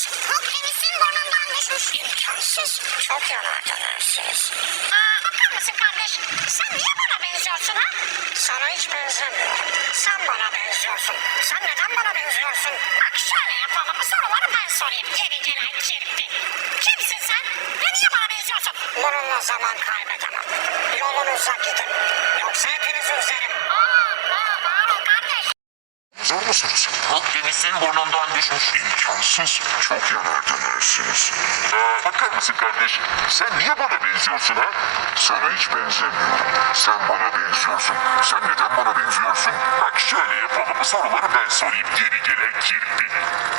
sormuş. Hepimizin burnundan düşmüş. İmkansız. Çok yanar dönersiniz. Bakar mısın kardeş? Sen niye bana benziyorsun ha? Sana hiç benzemiyorum. Sen bana benziyorsun. Sen neden bana benziyorsun? Bak şöyle yapalım. Soruları ben sorayım. Geri gelen kirpi. Kimsin sen? Ve niye bana benziyorsun? Bununla zaman kaybedemem. Yolunuza gidin. Yoksa hepinizi üzerim. Bağırın kardeş. Hazır mısınız? Akdeniz'in burnundan düşmüş. İmkansız. Çok yanar dönersiniz. Bakar mısın kardeş? Sen niye bana benziyorsun ha? Sana hiç benzemiyorum. Sen bana benziyorsun. Sen neden bana benziyorsun? Bak şöyle yapalım. Soruları ben sorayım. Geri gelen kirpi.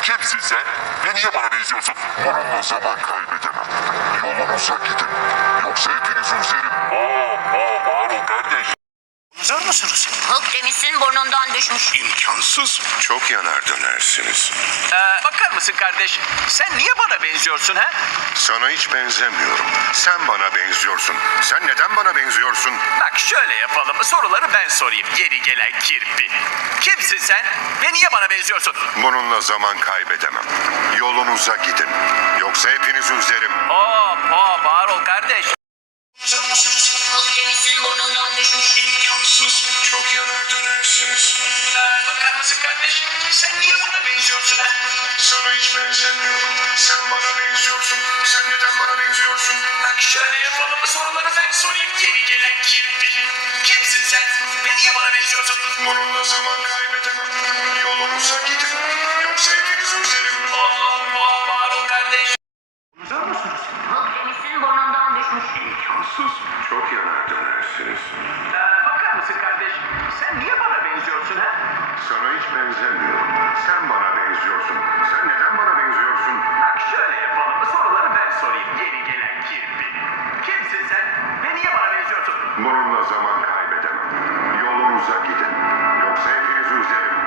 Kimsin sen? Ve niye bana benziyorsun? Bununla zaman kaybedemem. Yolunuza gidin. Yoksa hepinizi üzerim. Bağırın kardeş. Hazır mısınız? Akdeniz'in burnundan düşmüş. İmkansız. Çok yanar dönersiniz. Bakar mısın kardeş? Sen niye bana benziyorsun ha? Sana hiç benzemiyorum. Sen bana benziyorsun. Sen neden bana benziyorsun? Bak şöyle yapalım. Soruları ben sorayım. Geri gelen kirpi. Kimsin sen? Ve niye bana benziyorsun? Bununla zaman kaybedemem. Yolunuza gidin. Yoksa hepinizi üzerim. Bağır ol kardeş. Akdeniz'in burnundan düşmüş. İmkansız. Çok yanar dönersiniz. Bakar mısın kardeş? Sen niye bana benziyorsun ha? Sana hiç benzemiyorum. Sen bana benziyorsun. Sen neden bana benziyorsun? Bak şöyle yapalım. Soruları ben sorayım. Geri gelen kirpi. Kimsin sen? Ve niye bana benziyorsun? Bununla zaman kaybedemem. Yolunuza gidin. Yoksa hepinizi üzerim. Bağır ol kardeş. Akdeniz'in burnundan düşmüş. İmkansız. Çok yanar dönersiniz. Bakar mısın kardeş? Sen niye bana benziyorsun ha? Sana hiç benzemiyorum. Sen bana benziyorsun. Sen neden bana benziyorsun? Bak şöyle yapalım. Soruları ben sorayım. Geri gelen kirpi. Kimsin sen? Ve niye bana benziyorsun? Bununla zaman kaybedemem. Yolunuza gidin. Yoksa hepinizi üzerim.